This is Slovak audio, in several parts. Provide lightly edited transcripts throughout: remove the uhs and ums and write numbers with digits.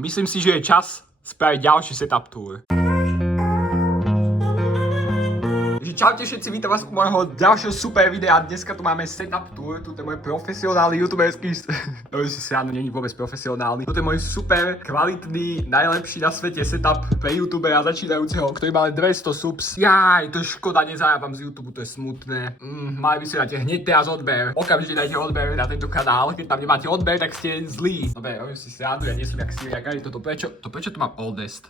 myslím si, že je čas spraviť ďalší setup tour. Čaute všetci, vítam vás u môjho ďalšieho super videa. Dneska tu máme setup tour, tu je môj profesionálny youtuberský... No si srandu, není vôbec profesionálny. Toto je môj super kvalitný, najlepší na svete setup pre youtubera začínajúceho, ktorý má len 200 subs. Jaj, to je škoda, nezarábam z YouTube, to je smutné. Mali by si dať hneď teraz odber. Okamžite dajte odber na tento kanál. Keď tam nemáte odber, tak ste zlí. Dobre, robím si srandu, ja nie som jak Syriak, toto prečo tu mám oldest?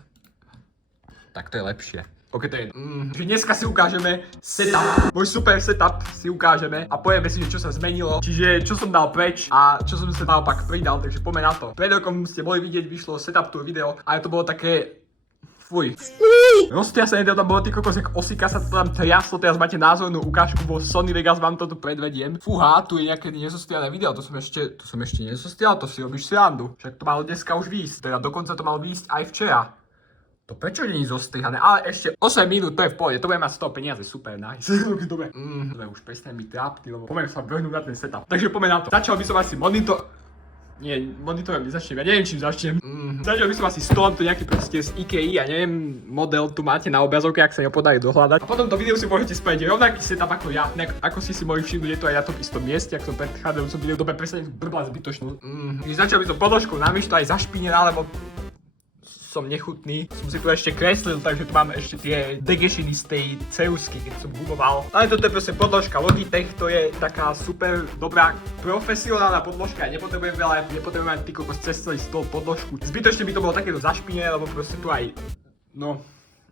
Tak to je lepšie. Ok, to je že dneska si ukážeme setup, môj super setup si ukážeme a povieme si, čo sa zmenilo, čiže čo som dal preč a čo som sa naopak pridal, takže poďme na to. Pred rokom ste mohli vidieť, vyšlo setup tour video, ale to bolo také, fuj. Roztriasené to tam bolo, ty kokos, jak osika sa to tam triaslo, teraz máte názornú ukážku, vo Sony Vegas vám to tu predvediem. Fúha, tu je nejaké nezostriané video, to som ešte nezostrial, to si robíš srandu. Však to malo dneska už výjsť, teda dokonca to malo výjsť aj včera. To prečo nie je zostrihané, ale ešte 8 minút, to je v pohode, to bude mať 100 peniaze, super, nice. Dobre, už prestaň mi trápti, lebo poďme sa vrhnúť na ten setup. Takže poďme na to. Začal by som asi monitorom nezačnem, ja neviem čím začnem. Začal by som asi stolom, to nejaký proste z IKEA, ja neviem, model tu máte na obrazovke, ak sa nepodarí dohľadať. A potom to video si môžete spraviť rovnaký setup ako ja, ako si mohli všimnúť, je to aj na tom istom mieste, ak som predchádzajúcom videu, dobre presne brbla zbytočnú. Začal by som podložkou na myš, to aj zašpinená, lebo som nechutný, som si tu ešte kreslil, takže tu máme ešte tie degešiny z tej cerusky, keď som gumoval. Ale toto je proste podložka Logitech, to je taká super dobrá profesionálna podložka, ja nepotrebujem veľa, nepotrebujem mať ty kokos cez celý stôl podložku. Zbytočne by to bolo takéto zašpinené, lebo proste tu aj, no...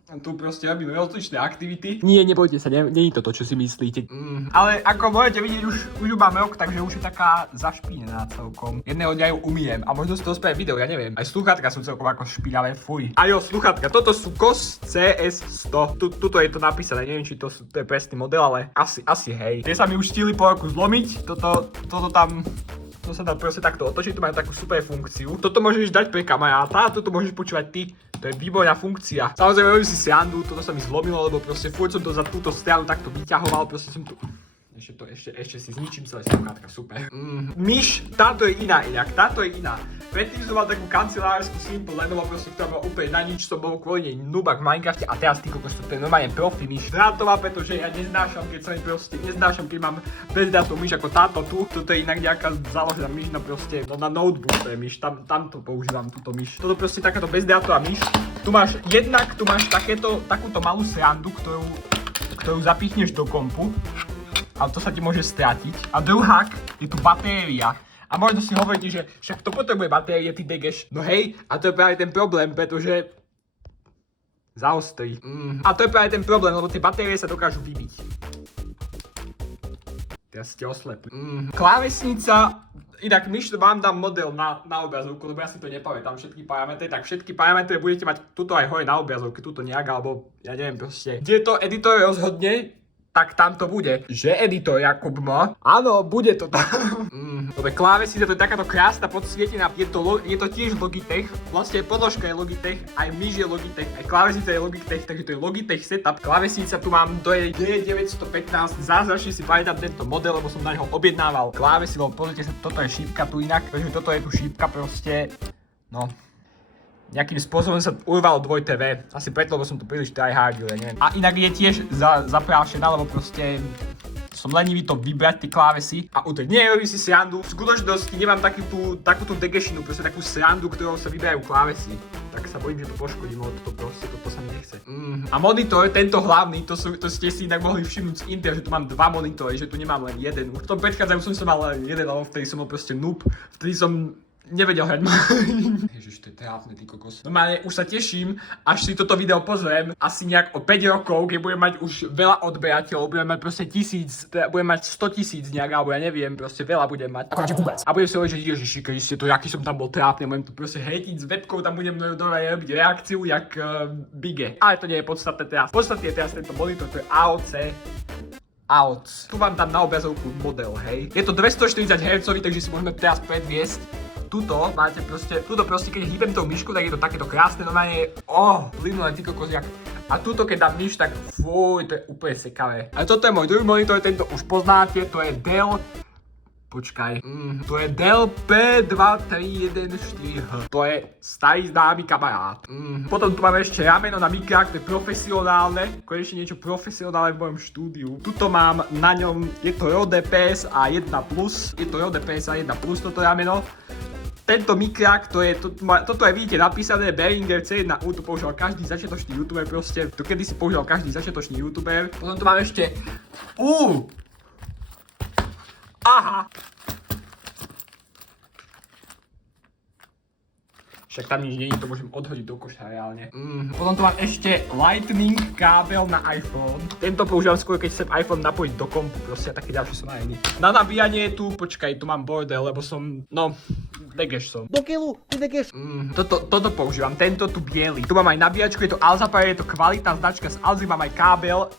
Tu proste robím rozličné aktivity. Nie, nebojte sa, nie je to to, čo si myslíte. Ale ako môžete vidieť, už ju mám rok, takže už je taká zašpínená celkom. Jedného dňa ju umyjem a možno z toho spraviť video, ja neviem. Aj sluchátka sú celkom ako špinavé, fuj. A jo, sluchátka, toto sú KOS CS100. Tuto je to napísané, neviem, či to je presný model, ale asi hej. Tie sa mi už stihli po roku zlomiť, toto tam... To sa dá proste takto otočiť, tu majú takú super funkciu. Toto môžeš dať pre kamaráta, toto môžeš počúvať ty. To je výborná funkcia. Samozrejme, robím si srandu, toto sa mi zlomilo, lebo proste furt som to za túto stranu takto vyťahoval, proste som tu... Ešte si zničím celé sluchátka, super. Myš, táto je iná inak, táto je iná. Predtým som mal takú kancelársku Simple Lenovo, proste ktorá bola úplne na nič, som bol kvôli nej nubak v Minecrafte a teraz ty kokos, to je normálne profi myš. Drátová, pretože ja neznášam, keď sa mi proste, keď mám bezdrátovú myš ako táto tu. Toto je inak nejaká založená myš na proste, no na notebook to je myš, tam to používam, túto myš. Toto proste takáto bezdrátová myš. Tu máš takúto malú srandu, ktorú zapichneš do kompu. Ale to sa ti môže stratiť. A druhák je tu batéria. A možno si hovoríte, že však to potrebuje batérie, ty degeš. No hej, a to je práve ten problém, pretože... Zaostrí. A to je práve ten problém, lebo tie batérie sa dokážu vybiť. Teraz ste oslepli. Klávesnica... Inak myš vám dám model na obrazovku, lebo ja si to nepamätám všetky parametre, tak všetky parametre budete mať tuto aj hore na obrazovke, tuto nejak, alebo ja neviem proste. Kde to editor rozhodne, tak tam to bude. Že editor Jakub má? Áno, bude to tam. Dobre, klávesnica, to je takáto krásna podsvietená. Je to tiež Logitech. Vlastne podložka je Logitech, aj myš je Logitech, aj klávesnica je Logitech, takže to je Logitech setup. Klávesnica tu mám do G915. Zázračne si pamätám tento model, lebo som na neho objednával klávesy, lebo pozrite sa, toto je šípka tu inak, takže toto je tu šípka proste. No. Nejakým spôsobom sa urvalo 2TV, asi preto, lebo som to príliš tryhardil, ja neviem. A inak je tiež zaprášená, lebo proste som lenivý to vybrať tie klávesy a utrieť. Nie, robím si srandu, v skutočnosti nemám takúto degešinu, proste takú srandu, ktorou sa vyberajú klávesy. Tak sa bojím, že to poškodím, lebo toto sa mi nechce. A monitor, tento hlavný, to ste si inak mohli všimnúť z Intel, že tu mám dva monitory, že tu nemám len jeden. Už v tom predchádzajúcom som mal len jeden, lebo vtedy som bol proste noob, vtedy som nevedel hrať. Ježiš, to je trápne, ty kokos. Normálne už sa teším, až si toto video pozriem, asi nejak o 5 rokov, keď budem mať už veľa odberateľov, budem mať proste 1000, budem mať 100 000 nejak, alebo ja neviem, proste veľa budem mať. A budem si hovoriť, že ježiši Kriste, to jaký som tam bol trápny, budem tu proste hejtiť s webkou, tam budem robiť reakciu, jak Bige. Ale to nie je podstatné teraz. Podstatné je teraz tento monitor, to je AOC. Tu vám dám na obrazovku model, hej. Je to 240 Hz, takže si môžeme teraz predviesť. Tuto máte proste, keď hýbem tou myšku, tak je to takéto krásne, normálne, plynulé ty kokosiak. A tuto keď dám myš, tak fuj, to je úplne sekavé. A toto je môj druhý monitor, tento už poznáte, to je Dell Počkaj, to je Dell P2314H. To je starý známy kamarát. Potom tu máme ešte rameno na mikrák, to je profesionálne. Konečne niečo profesionálne v mojom štúdiu. Tuto mám na ňom, je to Rode PSA 1+. Je to Rode PSA 1+, toto rameno. Tento mikrák, toto je vidíte napísané Behringer C1U, to používal každý začiatočný youtuber proste. To kedysi používal každý začiatočný youtuber. Potom tu mám ešte... Aha! Však tam nič nie je, to môžem odhodiť do koša reálne. Potom tu mám ešte Lightning kábel na iPhone. Tento používam skôr, keď chcem iPhone napojiť do kompu, proste a taký ďalší som aj iný. Na nabíjanie tu, počkaj, tu mám bordel, lebo som, no, degeš som. Do keľu, ty degeš. Toto používam, tento tu biely. Tu mám aj nabíjačku, je to Alza, je to kvalitná značka, z Alzy mám aj kábel.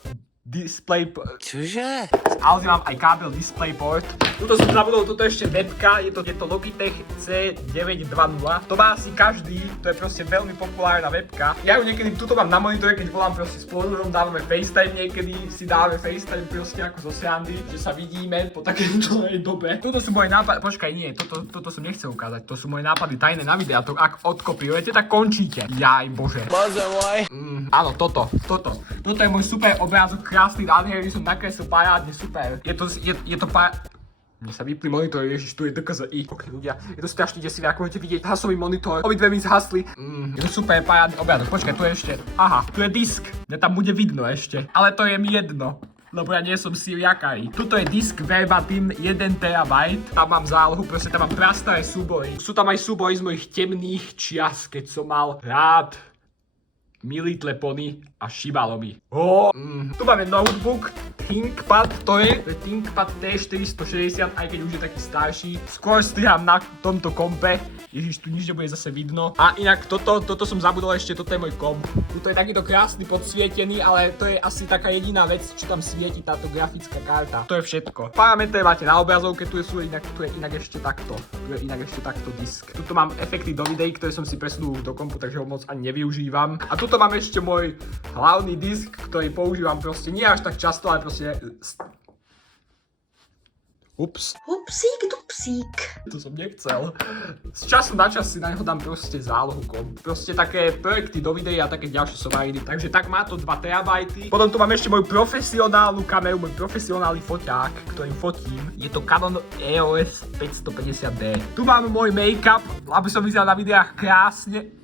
Čože? Z Alzy mám aj kábel DisplayPort. Tuto som zabudol, toto ešte webka, je to Logitech C920. To má asi každý, to je proste veľmi populárna webka. Ja ju niekedy tuto mám na monitore, keď volám proste s pozorom, dávame FaceTime niekedy, si dávame FaceTime proste ako zo srandy, že sa vidíme po takéto dobe. Toto sú moje nápady, počkaj nie, toto som nechcel ukázať, to sú moje nápady tajné na videa, to ak odkopírujete, tak končíte. Jaj bože. Bože môj. Áno, toto je môj super obrázok, krásny nádherný, som nakreslil parádne, super. Je to mne sa vypli monitor, ježiš, tu je DKZI. Ok, ľudia, je to strašne desivé, ako budete vidieť, hlasový monitor, obidve mi zhasli. Je to super parádny obrázok, počkaj, tu je ešte, aha, tu je disk, mne tam bude vidno ešte, ale to je mi jedno. Lebo ja nie som siriakari. Tuto je disk Verbatim 1 TB, tam mám zálohu, proste tam mám prastaré súbory. Sú tam aj súbory z mojich temných čias, keď som mal rád Militle Pony a Shibalomy. Tu máme notebook, ThinkPad, to je ThinkPad T460, aj keď už je taký starší. Skôr striham na tomto kompe. Ježiš, tu nič nebude zase vidno. A inak toto som zabudol ešte, toto je môj komp. Tuto je takýto krásny podsvietený, ale to je asi taká jediná vec, čo tam svieti táto grafická karta. To je všetko. Parametre máte na obrazovke, tu je inak ešte takto. Tu je inak ešte takto disk. Tuto mám efekty do videí, ktoré som si presunul do kompu, takže ho moc ani nevyužívam. A tuto mám ešte môj hlavný disk, ktorý používam proste nie až tak často, ale proste... Ups. Upsík, dupsík. To som nechcel. Z času na čas si na neho dám proste zálohu komp. Proste také projekty do videí a také ďalšie somariny. Takže tak má to 2 TB. Potom tu mám ešte moju profesionálnu kameru, môj profesionálny foťák, ktorým fotím. Je to Canon EOS 550D. Tu mám môj make-up, aby som vyzeral na videách krásne.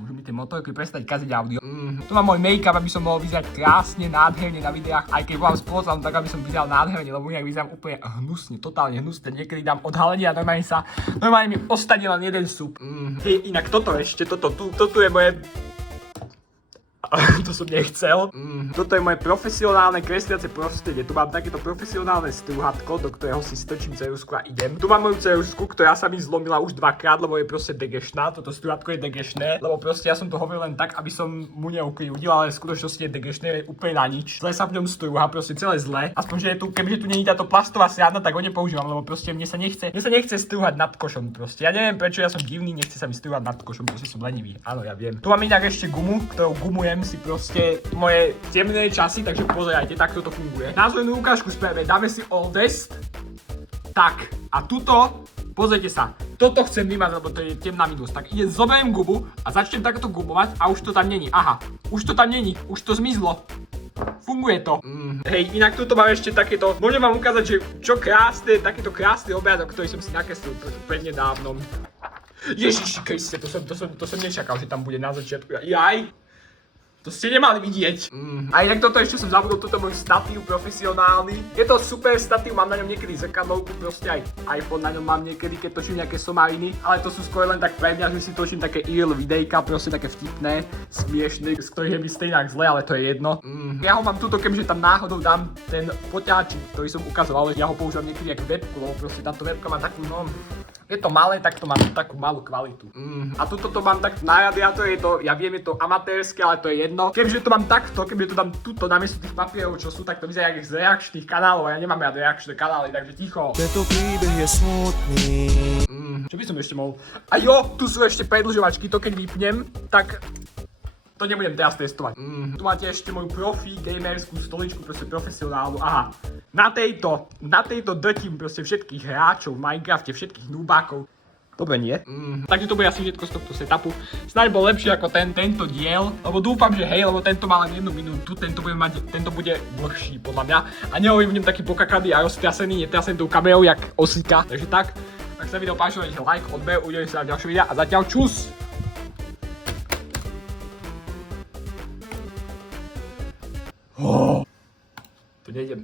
Môžu mi tie motorky prestať kaziť audio. Tu mám môj make-up, aby som mohol vyzerať krásne, nádherne na videách. Aj keď volám spôsobom, tak aby som vyzeral nádherne, lebo inak vyzerám úplne hnusne, totálne hnusne. Niekedy dám odhalenie a normálne mi ostane len jeden súb. Inak toto je moje... To som nechcel. Toto je moje profesionálne kresliace prostredie. Tu mám takéto profesionálne strúhatko, do ktorého si strčím ceruzku a idem. Tu mám moju ceruzku, ktorá sa mi zlomila už 2-krát, lebo je proste degešná. Toto strúhatko je degešné, lebo proste ja som to hovoril len tak, aby som mu neukryjudil, ale v skutočnosti je degešné, je úplne na nič. Zle sa v ňom strúha, proste celé zle. Aspoň, že je tu, kebyže tu nie je táto plastová sranda, tak ho nepoužívam, lebo proste mne sa nechce strúhať nad košom proste. Ja neviem prečo, ja som divný, nechce sa mi strúhať nad košom, proste som lenivý. Áno, ja viem. Tu mám inak ešte gumu, ktorou gumujem si proste moje temné časy, takže pozerajte, takto to funguje. Názornú ukážku spravíme, dáme si Oldest. Tak, a tuto, pozrite sa, toto chcem vymazať, lebo to je temná minus. Tak zoberiem gumu a začnem takto gumovať a už to tam není. Aha, už to tam není, už to zmizlo. Funguje to. Hej, inak tuto mám ešte takéto, môžem vám ukázať, že čo krásne, takýto krásny obrázok, ktorý som si nakreslil prednedávnom. Ježiši Kriste, to som nečakal, že tam bude na začiatku. Jaj! To ste nemali vidieť. A inak toto ešte som zabudol, toto môj statív profesionálny. Je to super statív, mám na ňom niekedy zrkadlovku, proste aj iPhone na ňom mám niekedy, keď točím nejaké somariny. Ale to sú skôr len tak pre mňa, že si točím také IRL videjka, proste také vtipné, smiešné, z ktorých je mi stejnak zle, ale to je jedno. Ja ho mám tuto, kebyže tam náhodou dám ten poťáčik, ktorý som ukazoval, ja ho používam niekedy ako webku, lebo proste táto webka má takú, no... Je to malé, tak to má takú malú kvalitu. A tuto to mám tak na radiátore, ja viem, je to amatérske, ale to je jedno. Keďže to mám takto, keďže to dám tuto namiesto tých papierov, čo sú, tak to vyzerá jak z reakčných kanálov, a ja nemám rád reakčné kanály, takže ticho. Tento príbeh je smutný. Čo by som ešte mohol? A jo, tu sú ešte predĺžovačky, to keď vypnem, tak... To nebudem teraz testovať. Tu máte ešte moju profi gamerskú stoličku, proste profesionálnu. Aha, na tejto drtím proste všetkých hráčov v Minecrafte, všetkých nubákov. Dobre, nie? Takže to bude asi všetko z tohto setupu. Snáď bol lepší ako tento diel, lebo dúfam, že hej, lebo tento má len 1 minútu, tento bude dlhší podľa mňa. A nehovorím v ňom taký pokakaný a roztrasený, netrasený tou kamerou jak osika. Takže tak, ak sa video páčilo, dajte like, odber, uvidíme sa v ďalšom videu a zatiaľ čus!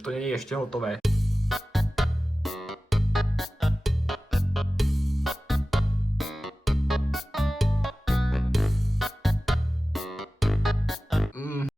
To nie je ešte hotové.